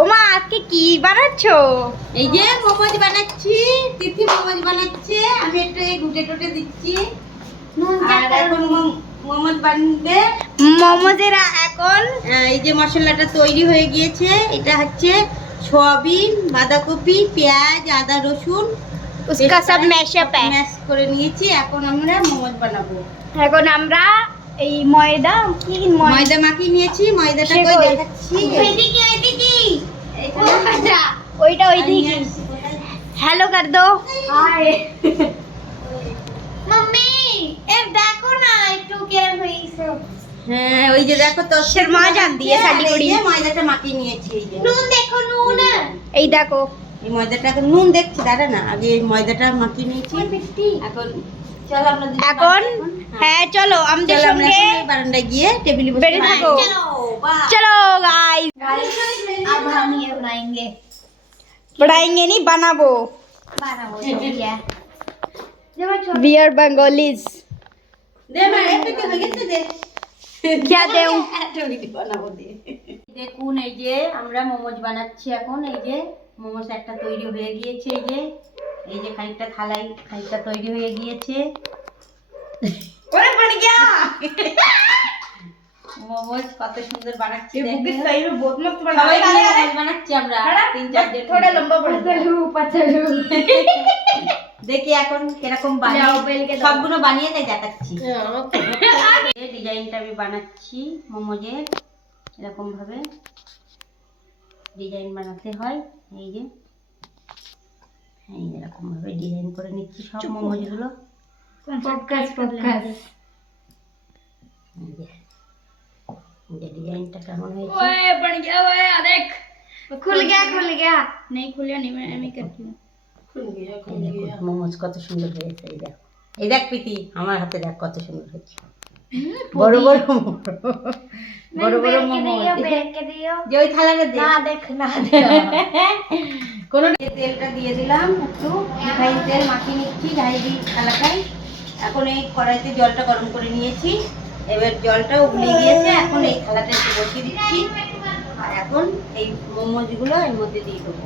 ওমা আজকে কি বানাচ্ছো? এই যে মোমোজ বানাচ্ছি, তিথি মোমোজ বানাচ্ছে, আমি একটু এই ঘুটে টুটে দিচ্ছি। আর এখন মোমোজ বানবে। মোমোজের এখন এই যে মশলাটা তৈরি হয়ে গিয়েছে, এটা হচ্ছে সয়াবিন, বাঁধাকপি, পেঁয়াজ, আদা, রসুন उसका सब मैशअप है। ম্যাশ করে নিয়েছি। এখন আমরা মোমোজ বানাবো। এখন আমরা এই ময়দা কি ময়দা মাখিয়ে নিয়েছি, ময়দাটা কই দেখাচ্ছি। ওইদিকে ওইটা ওইদিকে हेलो कर दो। हाय मम्मी ए देखो ना একটু কেমন হইছে। হ্যাঁ ওই যে দেখো তো শর্মা জানতি है साडी कुड़ी। ময়দাটা মাখিয়ে নিয়েছি। এই যে নুন দেখো নুন এই দেখো এই ময়দাটা নুন দেখছি দাঁড়া না, আগে এই ময়দাটা মাখিয়ে নিয়েছি। এখন চলো আমরা এখন হ্যাঁ চলো আমাদের সঙ্গে বারান্দায় গিয়ে টেবিলে বসে বেড়ে থাকো। चलो गाइस अब हम ये बनाएंगे बनाएंगे नहीं बनाबो। We are Bengalis. দে মারে পেতে হয়ে গেছে দে। क्या देऊं? বানাবো দে। দেখুন এই যে আমরা মোমোজ বানাচ্ছি এখন। এই যে মোমোজ একটা তৈরি হয়ে গিয়েছে। এই যে খানিকটা থালায় খানিকটা তৈরি হয়ে গিয়েছে। ओरे बन गया মোমোজ কত সুন্দর বানাচ্ছি ये দেখো। बुक सही में बहुत मस्त बना সবাই है। মিলে মোমোজ বানাচ্ছি আমরা তিন চারটে। थोड़ा लंबा पड़ गया पतलू দেখি এখন কিরকম বানিয়ে যাও, বেলকে দাও। সবগুলো বানিয়ে তাই দেখাচ্ছি। এই ডিজাইনটা আমি বানাচ্ছি মোমোজের। এরকম ভাবে ডিজাইন বানাতে হয়। এই যে এই এরকম ভাবে ডিজাইন করে নিচ্ছি সব মোমোজগুলো। पॉडकास्ट पॉडकास्ट এই যে ডিজাইনটা কেমন হয়েছে। ओए बन गया ओए देख खुल गया नहीं खुलिया नहीं मैं करती हूं এই দেখো, মোমোজ কত সুন্দর হয়েছে। এই দেখ প্রীতি আমার হাতে দেখ কত সুন্দর হয়েছে। বড় বড় বড় বড় মোমোজ। যে ওই থালাটা দে ना देख কোনো তেলটা দিয়ে দিলাম, একটু রিফাইন তেল মাখিয়ে নিচ্ছি ঢাইরি থালাটায়। এখন এই কড়াইতে জলটা গরম করে নিয়েছি। এবার জলটা উবলে গিয়েছে, এখন এই থালাটা একটু বসিয়ে দিচ্ছি। আর এখন এই মোমোজগুলো এর মধ্যে দিয়ে দেবো।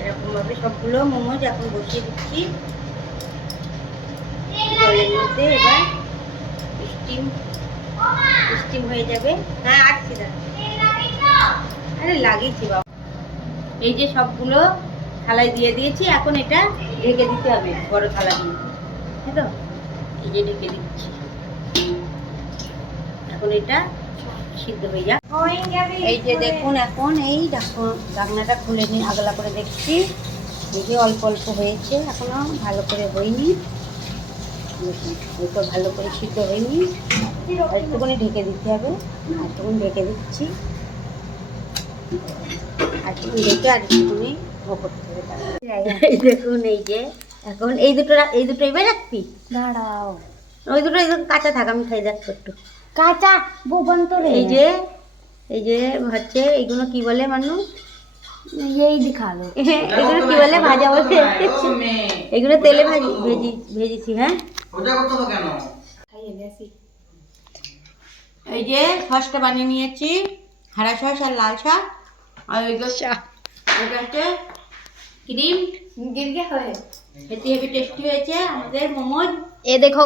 এরকম ভাবে সবগুলো মোমোজ এখন বসিয়ে দিচ্ছি জলের মধ্যে। এবার স্টিম হয়ে যাবে। হ্যাঁ আসছি দাঁড়া। আরে লাগিয়েছি বাবা। এই যে সবগুলো থালায় দিয়ে দিয়েছি, এখন এটা ঢেকে দিতে হবে বড় থালা দিয়ে। তাই তো এই যে ঢেকে দিচ্ছি। এখন এটা সিদ্ধ হয়ে যাক। এই যে দেখুন এখন এই ঢাকনাটা খুলে নিয়ে আগলা করে দেখছি। এই যে অল্প অল্প হয়েছে, এখনো ভালো করে হয়নি। ওইটা ভালো করে সিদ্ধ হয়নি, আর একটুখানি ঢেকে দিতে হবে। আর একটুখানি ঢেকে দিচ্ছি, আর একটুখানি ঢেকে আর একটুখানি ও করতে হবে। এই দেখুন এই যে এখন এই দুটো এবার রাখবি। দাঁড়াও ওই দুটো কাঁচা থাক, আমি খাই যাচ্ছি একটু। কাঁচা বোবন তো রে এই যে হচ্ছে এইগুলো কি বলে মানুষ, यही दिखा लो এগুলো কি বলে ভাজা বলে। এগুলো তেলে ভেজেছি। হ্যাঁ এই যে সসটা বানিয়ে নিয়েছি, হারা সস আর লাল শাক। আর ওইগুলো ওইটা হচ্ছে ক্রিম। गिर गया है হেভি টেস্টি হয়েছে আমাদের মোমোজ। এ দেখো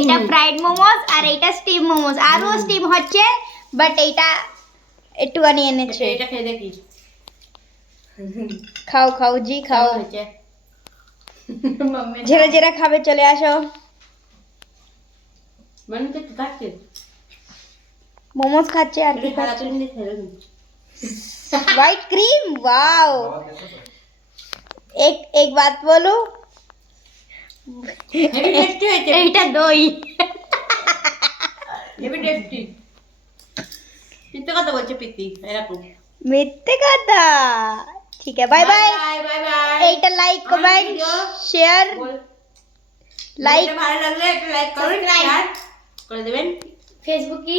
এটা ফ্রাইড মোমোস আর এইটা স্টিম মোমোস। আরও স্টিম হচ্ছে বাট এইটা একটুখানি এনেছে। এটা খেয়ে দেখি খাও খাও জি খাও, কেমন হয়েছে। ঝেড়ে ঝেড়ে খাবে চলে আসো। মানে তো খাচ্ছে মোমোস খাচ্ছে আর কি খাওয়া তুলে নিয়ে খেয়ে নিই। White cream wow. एक बात बोलूं, হেভি টেস্টি হয়েছে। এইটা দই। Heavy tasty. মিথ্যে কথা বলছে প্রীতি এরকম। মিথ্যে কথা। ঠিক আছে বাই বাই। Bye bye. এইটা লাইক কমেন্ট শেয়ার লাইক ভালো লাগলে একটা লাইক করুন, শেয়ার করে দেবেন। ফেসবুক কি